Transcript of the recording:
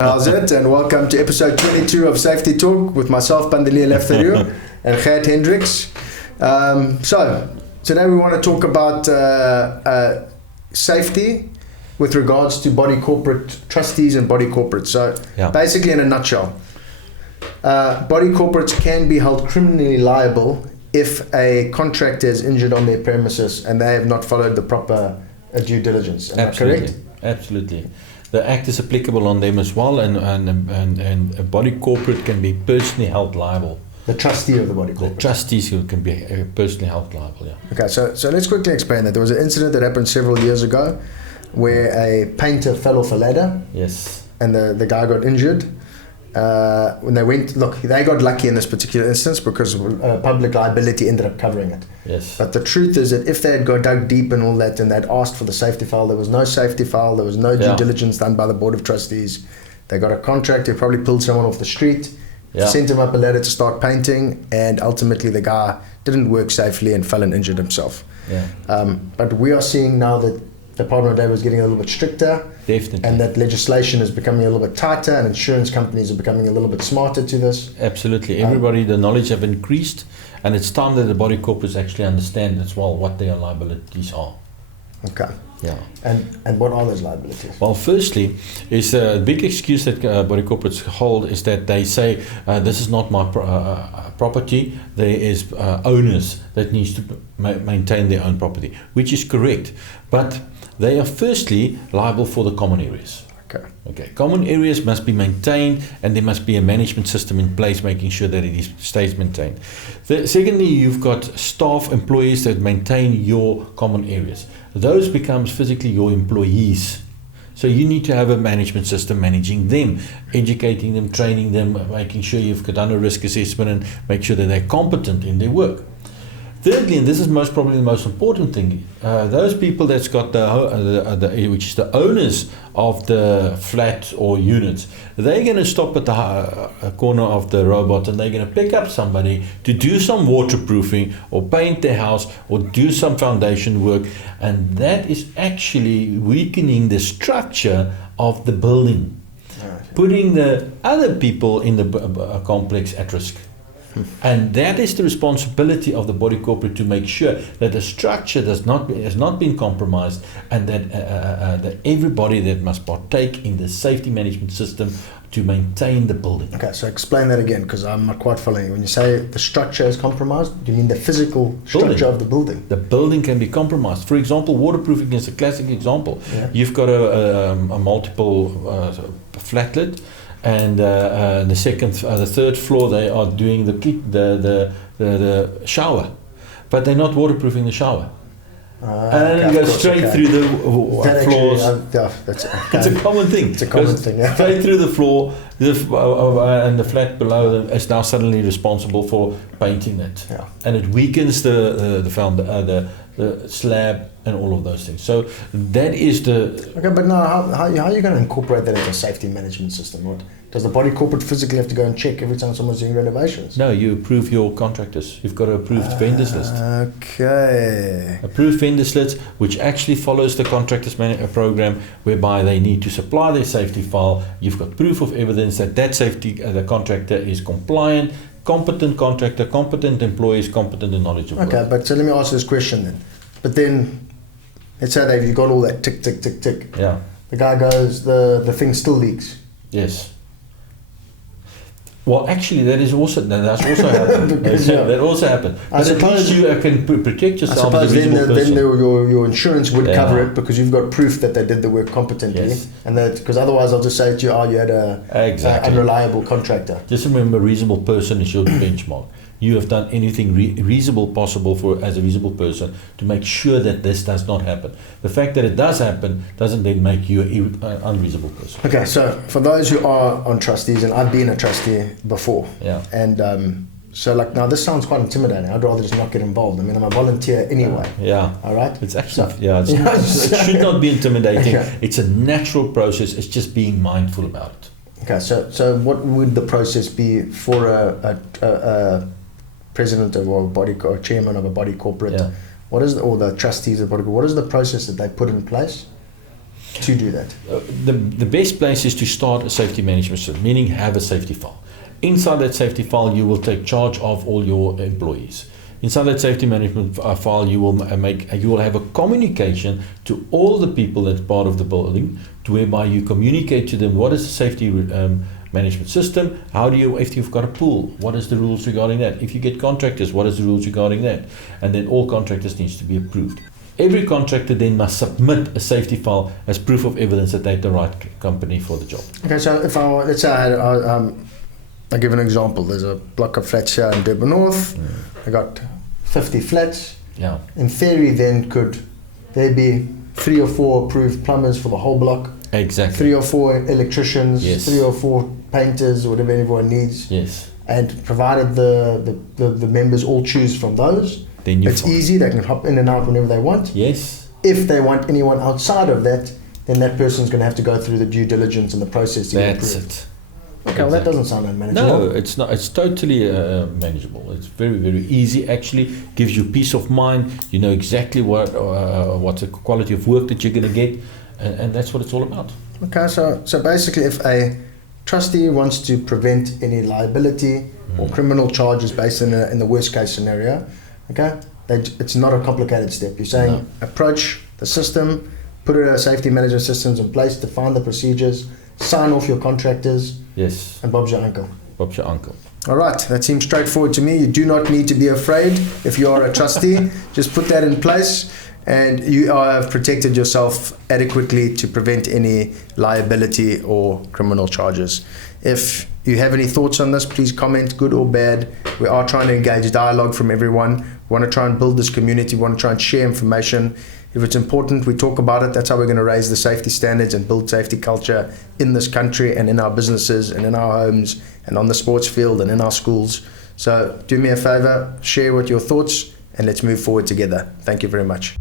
How's it? And welcome to episode 22 of Safety Talk with myself, Bandelier Lefterio, and Gert Hendricks. So, today we want to talk about safety with regards to body corporate trustees and body corporates. So, basically in a nutshell, body corporates can be held criminally liable if a contractor is injured on their premises and they have not followed the proper due diligence. Am I correct? Absolutely. The Act is applicable on them as well, and a body corporate can be personally held liable. The trustee of the body corporate. The trustees who can be personally held liable, yeah. Okay, so let's quickly explain that. There was an incident that happened several years ago where a painter fell off a ladder. Yes. And the guy got injured. When they got lucky in this particular instance because public liability ended up covering it. Yes. But the truth is that if they had dug deep and all that and they'd asked for the safety file, there was no safety file, there was no due diligence done by the Board of Trustees. They got a contract, they probably pulled someone off the street, sent him up a ladder to start painting, and ultimately the guy didn't work safely and fell and injured himself. Yeah. But we are seeing now that the Department of Labour is getting a little bit stricter. Definitely. And that legislation is becoming a little bit tighter and insurance companies are becoming a little bit smarter to this. Absolutely. Everybody, the knowledge have increased, and it's time that the body corporates actually understand as well what their liabilities are. Okay. Yeah. And what are those liabilities? Well, firstly, is a big excuse that body corporates hold is that they say, this is not my property, there is owners that needs to maintain their own property, which is correct. But they are firstly liable for the common areas. Okay. Common areas must be maintained, and there must be a management system in place making sure that it stays maintained. Secondly, you've got staff, employees that maintain your common areas. Those becomes physically your employees. So you need to have a management system managing them, educating them, training them, making sure you've done a risk assessment and make sure that they're competent in their work. Thirdly, and this is most probably the most important thing, those people that's got which is the owners of the flat or units, they're going to stop at the corner of the robot and they're going to pick up somebody to do some waterproofing or paint their house or do some foundation work, and that is actually weakening the structure of the building, putting the other people in the complex at risk. And that is the responsibility of the body corporate to make sure that the structure has not been compromised, and that everybody that must partake in the safety management system to maintain the building. Okay, so explain that again, because I'm not quite following you. When you say the structure is compromised, do you mean the physical structure of the building? The building can be compromised. For example, waterproofing is a classic example. Yeah. You've got a multiple flatlet. And the third floor, they are doing the shower, but they're not waterproofing the shower. And it goes straight through the floors. It's a common thing. It's a common thing. Yeah. Straight through the floor, and the flat below them is now suddenly responsible for painting it. Yeah. And it weakens the slab and all of those things. So that is the... Okay, but now how are you going to incorporate that into a safety management system? What does the body corporate physically have to go and check every time someone's doing renovations? No, you approve your contractors. You've got an approved vendors list. Okay. Approved vendors list, which actually follows the contractors program, whereby they need to supply their safety file. You've got proof of evidence that safety, the contractor is compliant, competent contractor, competent employees, competent and knowledgeable. Okay, but so let me ask this question then. But then, let's say that you've got all that tick, tick, tick, tick. Yeah. The guy goes, the thing still leaks. Yes. Well, actually, that's also happened. That also happened. But at least you can protect yourself. I suppose then your insurance would cover it because you've got proof that they did the work competently. Yes. And that, because otherwise I'll just say to you, you had an unreliable contractor. Just remember, reasonable person is your benchmark. You have done anything reasonable possible as a reasonable person to make sure that this does not happen. The fact that it does happen doesn't then make you an unreasonable person. Okay, so for those who are on trustees, and I've been a trustee before, and so like now this sounds quite intimidating. I'd rather just not get involved. I mean, I'm a volunteer anyway. Yeah. All right. It's actually it should not be intimidating. Okay. It's a natural process. It's just being mindful about it. Okay, so what would the process be for a president of a body or chairman of a body corporate? Yeah. What is or the trustees of a body corporate? What is the process that they put in place? to do that? The best place is to start a safety management system, meaning have a safety file. Inside that safety file, you will take charge of all your employees. Inside that safety management file, you will have a communication to all the people that's part of the building, to whereby you communicate to them what is the safety management system, if you've got a pool, what is the rules regarding that? If you get contractors, what is the rules regarding that? And then all contractors needs to be approved. Every contractor then must submit a safety file as proof of evidence that they're the right company for the job. Okay, so let's say I'll give an example. There's a block of flats here in Durban North. I got 50 flats. Yeah. In theory, then could there be 3 or 4 approved plumbers for the whole block? Exactly. 3 or 4 electricians. Yes. 3 or 4 painters, whatever anyone needs. Yes. And provided the members all choose from those, then it's easy. They can hop in and out whenever they want. Yes. If they want anyone outside of that, then that person's going to have to go through the due diligence and the process to get approved. That's it. Okay, well, that doesn't sound unmanageable. No, it's not. It's totally manageable. It's very, very easy. Actually, gives you peace of mind. You know exactly what the quality of work that you're going to get, and that's what it's all about. Okay, so basically, if a trustee wants to prevent any liability or criminal charges based in the worst case scenario, okay, it's not a complicated step. You're saying approach the system, put a safety management systems in place, define the procedures, sign off your contractors. Yes. And Bob's your uncle. Bob's your uncle. All right, that seems straightforward to me. You do not need to be afraid if you are a trustee. Just put that in place and you have protected yourself adequately to prevent any liability or criminal charges. If you have any thoughts on this, please comment, good or bad. We are trying to engage dialogue from everyone. We want to try and build this community. We want to try and share information. If it's important, we talk about it. That's how we're going to raise the safety standards and build safety culture in this country and in our businesses and in our homes and on the sports field and in our schools. So do me a favor, share what your thoughts, and let's move forward together. Thank you very much.